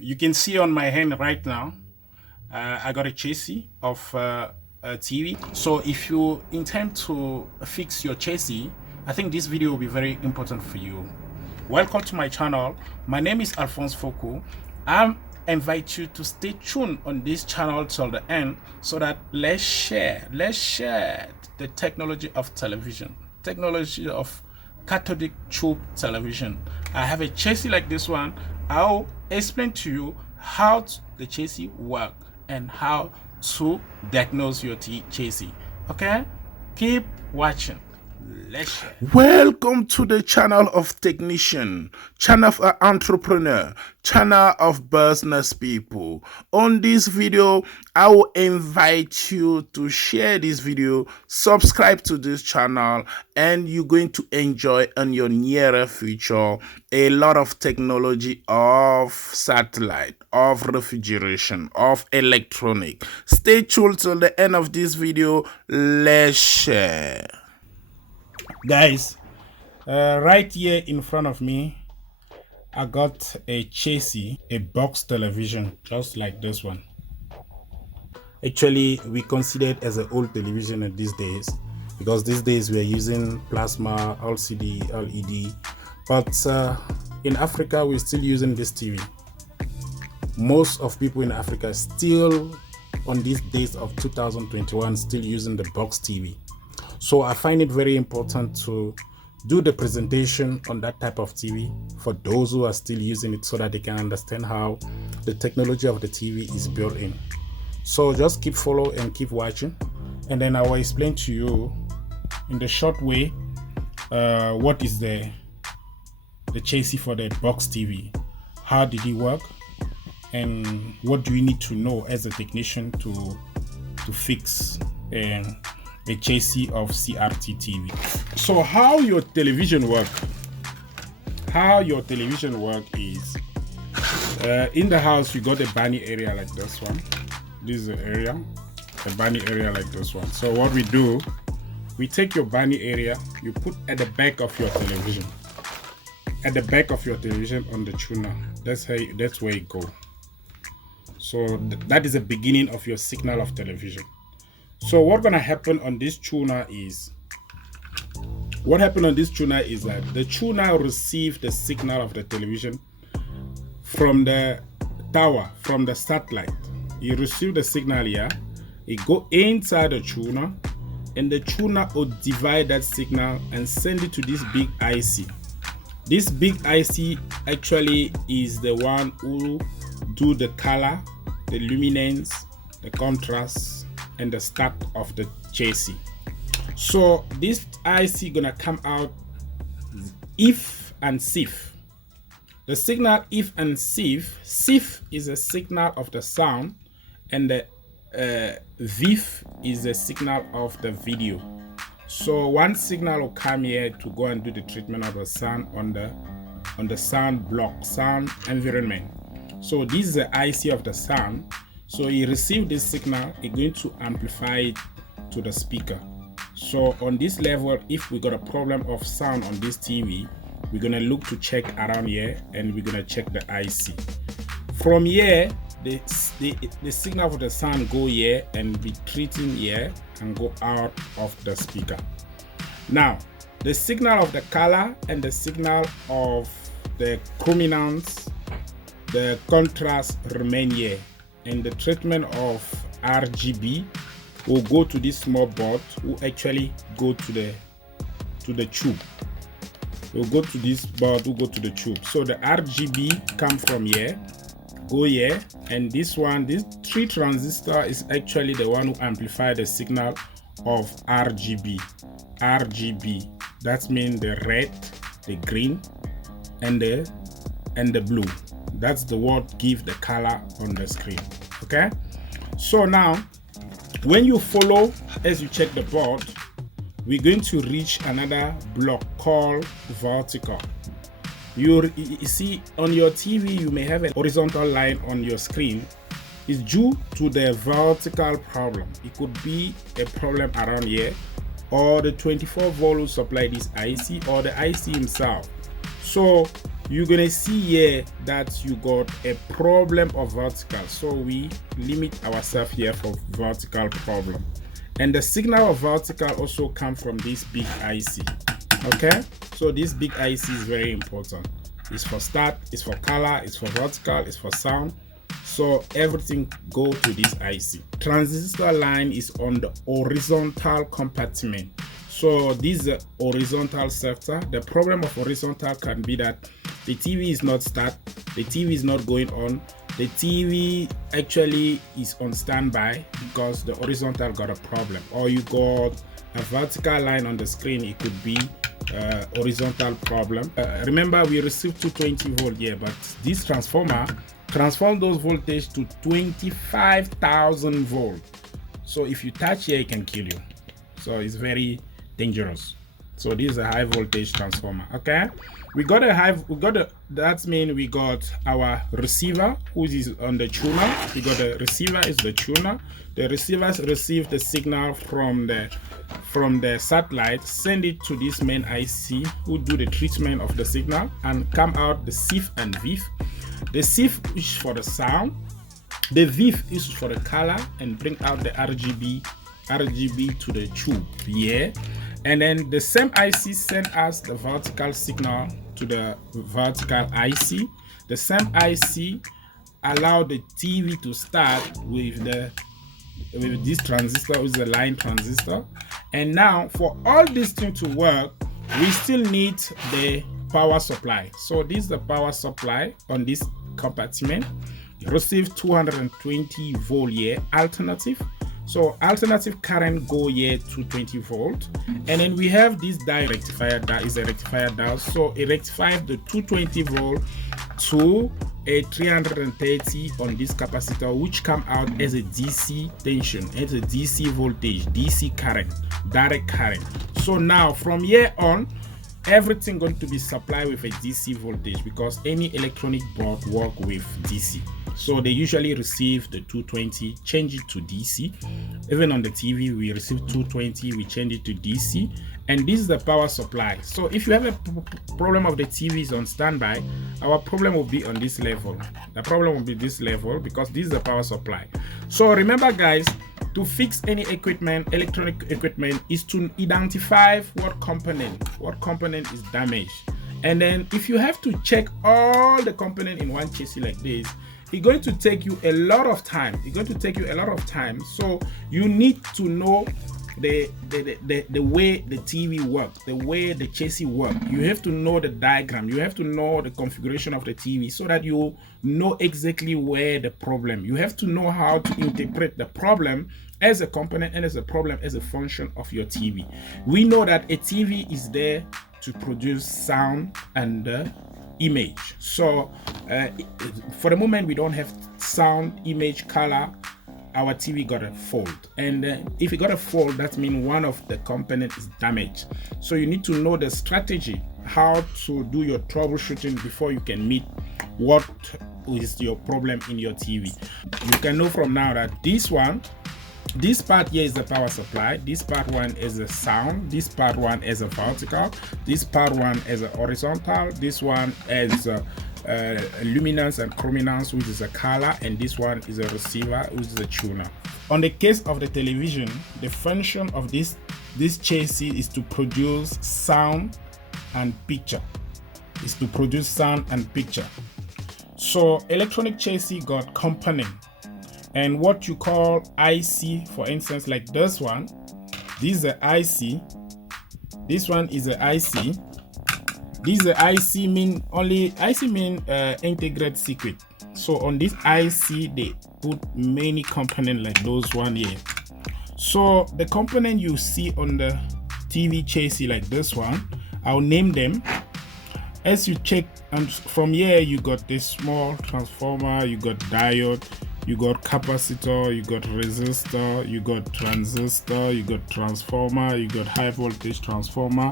You can see on my hand right now, I got a chassis of a TV. So if you intend to fix your chassis, I think this video will be very important for you. Welcome to my channel. My name is Alphonse Foucault. I invite you to stay tuned on this channel till the end so that let's share the technology of television, technology of cathodic tube television. I have a chassis like this one. I'll explain to you how the chassis work and how to diagnose your chassis. Okay, keep watching. Let's share. Welcome to the channel of technician, channel of entrepreneur, channel of business people. On this video, I will invite you to share this video, subscribe to this channel, and you're going to enjoy in your nearer future a lot of technology of satellite, of refrigeration, of electronic. Stay tuned till the end of this video. Let's share. Guys, right here in front of me, I got a chassis, a box television, just like this one. Actually, we consider it as an old television in these days, because these days we are using plasma, LCD, LED, but in Africa we're still using this TV. Most of people in Africa still, on these days of 2021, still using the box TV. So I find it very important to do the presentation on that type of TV for those who are still using it so that they can understand how the technology of the TV is built in. So just keep follow and keep watching, and then I will explain to you in the short way what is the chassis for the box TV, how did it work, and what do you need to know as a technician to fix a chassis of CRT TV. So how your television work? How your television work is in the house you got a bunny area like this one. This is the area, a bunny area like this one. So what we do, we take your bunny area, you put at the back of your television. At the back of your television on the tuner. That's where it go. So that is the beginning of your signal of television. So what's gonna happen on this tuner is, that the tuner receives the signal of the television from the tower, from the satellite. You receive the signal here, it go inside the tuner, and the tuner will divide that signal and send it to this big IC. This big IC actually is the one who do the color, the luminance, the contrast, and the start of the chassis. So this IC gonna come out if and SIF. The signal if and SIF. SIF is a signal of the sound, and the VIF is a signal of the video. So one signal will come here to go and do the treatment of the sound on the sound block, sound environment. So this is the IC of the sound. So you receive this signal, it's going to amplify it to the speaker. So on this level, if we got a problem of sound on this TV, we're gonna look to check around here, and we're gonna check the IC. From here, the signal of the sound go here and be treating here and go out of the speaker. Now, the signal of the color and the signal of the chrominance, the contrast remain here. And the treatment of RGB will go to this small board, will actually go to the tube. It will go to this board, will go to the tube. So the RGB come from here, go here, and this one, this 3 transistor is actually the one who amplify the signal of RGB. RGB, that means the red, the green, and the blue. That's the word give the color on the screen. Okay, so now when you follow, as you check the board, we're going to reach another block called vertical. You see on your TV you may have a horizontal line on your screen. It's due to the vertical problem. It could be a problem around here, or the 24 volt supply this IC, or the IC himself. So you're gonna see here that you got a problem of vertical, so we limit ourselves here for vertical problem. And the signal of vertical also comes from this big IC. Okay, so this big IC is very important. It's for start, it's for color, it's for vertical, it's for sound. So everything go to this IC. Transistor line is on the horizontal compartment. So this is a horizontal sector. The problem of horizontal can be that the TV is not start, the TV is not going on, the TV actually is on standby because the horizontal got a problem, or you got a vertical line on the screen. It could be horizontal problem. Remember, we received 220 volt here, but this transformer transform those voltage to 25,000 volt. So if you touch here, it can kill you. So it's very dangerous. So this is a high voltage transformer. Okay, that means we got our receiver, who is on the tuner. We got the receiver is the tuner. The receivers receive the signal from the satellite, send it to this main IC, who do the treatment of the signal and come out the SIF and VIF. The SIF is for the sound, the VIF is for the color and bring out the RGB to the tube. Yeah. And then the same IC send us the vertical signal to the vertical IC. The same IC allow the TV to start with this transistor, with the line transistor. And now for all this thing to work, we still need the power supply. So this is the power supply on this compartment. You receive 220 volt here, alternative. So alternative current go here to 20 volt, and then we have this die rectifier. That is a rectifier dial, so it rectifies the 220 volt to a 330 on this capacitor, which come out as a DC tension, as a DC voltage, DC current, direct current. So now from here on, everything going to be supplied with a DC voltage because any electronic board work with DC. So they usually receive the 220, change it to DC. Even on the TV, we receive 220, we change it to DC. And this is the power supply. So if you have a problem of the TV is on standby, our problem will be on this level. The problem will be this level because this is the power supply. So remember guys, to fix any equipment, electronic equipment, is to identify what component is damaged. And then if you have to check all the components in one chassis like this, it's going to take you a lot of time. So you need to know the way the TV works, the way the chassis works. You have to know the diagram. You have to know the configuration of the TV so that you know exactly where the problem. You have to know how to interpret the problem as a component and as a problem as a function of your TV. We know that a TV is there to produce sound and image. So for the moment we don't have sound, image, color. Our TV got a fault, and if it got a fault, that means one of the components is damaged. So you need to know the strategy, how to do your troubleshooting before you can meet what is your problem in your TV. You can know from now that this part here is the power supply, this part one is the sound, this part one is a vertical, this part one is a horizontal, this one is luminance and chrominance, which is a color, and this one is a receiver, which is a tuner. On the case of the television, the function of this chassis is to produce sound and picture. So electronic chassis got component, and what you call IC, for instance, like this one, this is the IC, this one is the IC. This IC mean integrated circuit. So on this IC they put many components like those one here. So the component you see on the TV chassis like this one, I'll name them. As you check, and from here you got this small transformer, you got diode, you got capacitor, you got resistor, you got transistor, you got transformer, you got high voltage transformer.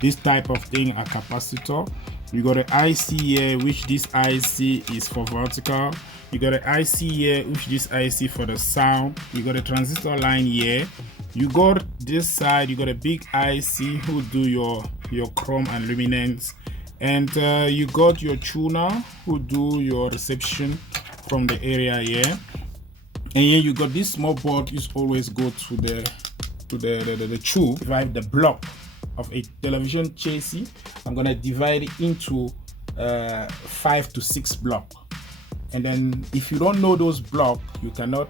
This type of thing, a capacitor. You got an IC here, which this IC is for vertical. You got an IC here, which this IC for the sound. You got a transistor line here. You got this side, you got a big IC who do your chrome and luminance And you got your tuner who do your reception from the area here. And here you got this small board is always go to the tube. Divide the block of a television chassis. I'm gonna divide it into 5 to 6 blocks. And then if you don't know those blocks, you cannot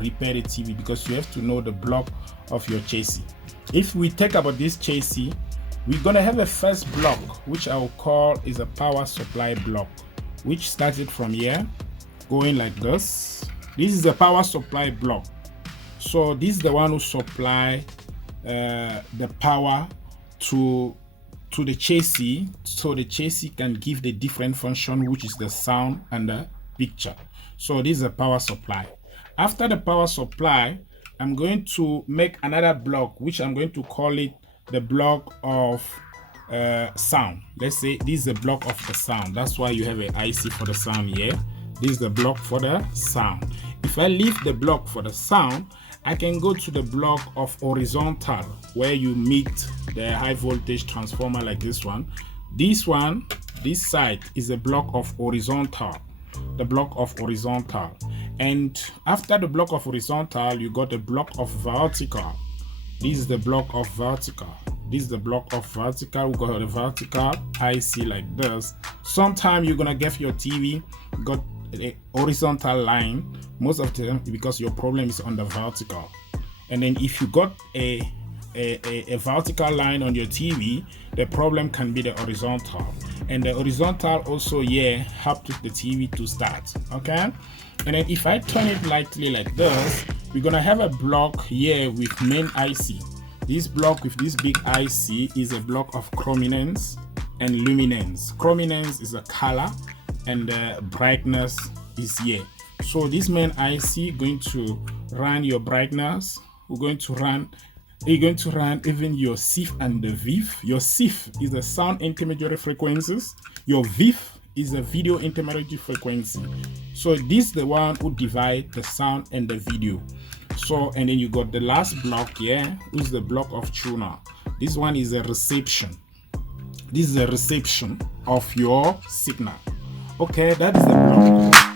repair the TV, because you have to know the block of your chassis. If we talk about this chassis, we're gonna have a first block, which I will call is a power supply block, which started from here, going like this. This is a power supply block. So this is the one who supply the power to the chassis, so the chassis can give the different function, which is the sound and the picture. So this is a power supply. After the power supply, I'm going to make another block, which I'm going to call it the block of sound. Let's say this is the block of the sound. That's why you have an IC for the sound here. This is the block for the sound. If I leave the block for the sound, I can go to the block of horizontal, where you meet the high voltage transformer like this one. This side is a block of horizontal, the block of horizontal. And after the block of horizontal, you got the block of vertical. This is the block of vertical. This is the block of vertical. We got a vertical IC like this. Sometimes you're gonna get your TV got a horizontal line most of the time, because your problem is on the vertical. And then if you got a vertical line on your TV, the problem can be the horizontal. And the horizontal also help the TV to start. Okay, and then if I turn it lightly like this, we're gonna have a block here with main IC. This block with this big IC is a block of chrominance and luminance. Chrominance is a color, and the brightness is here. So this main IC going to run your brightness. You're going to run even your SIF and the VIF. Your SIF is the sound intermediary frequencies. Your VIF is a video intermediary frequency. So this is the one who divide the sound and the video. So, and then you got the last block here, which is the block of tuner. This one is a reception. This is a reception of your signal. Okay, that is the block.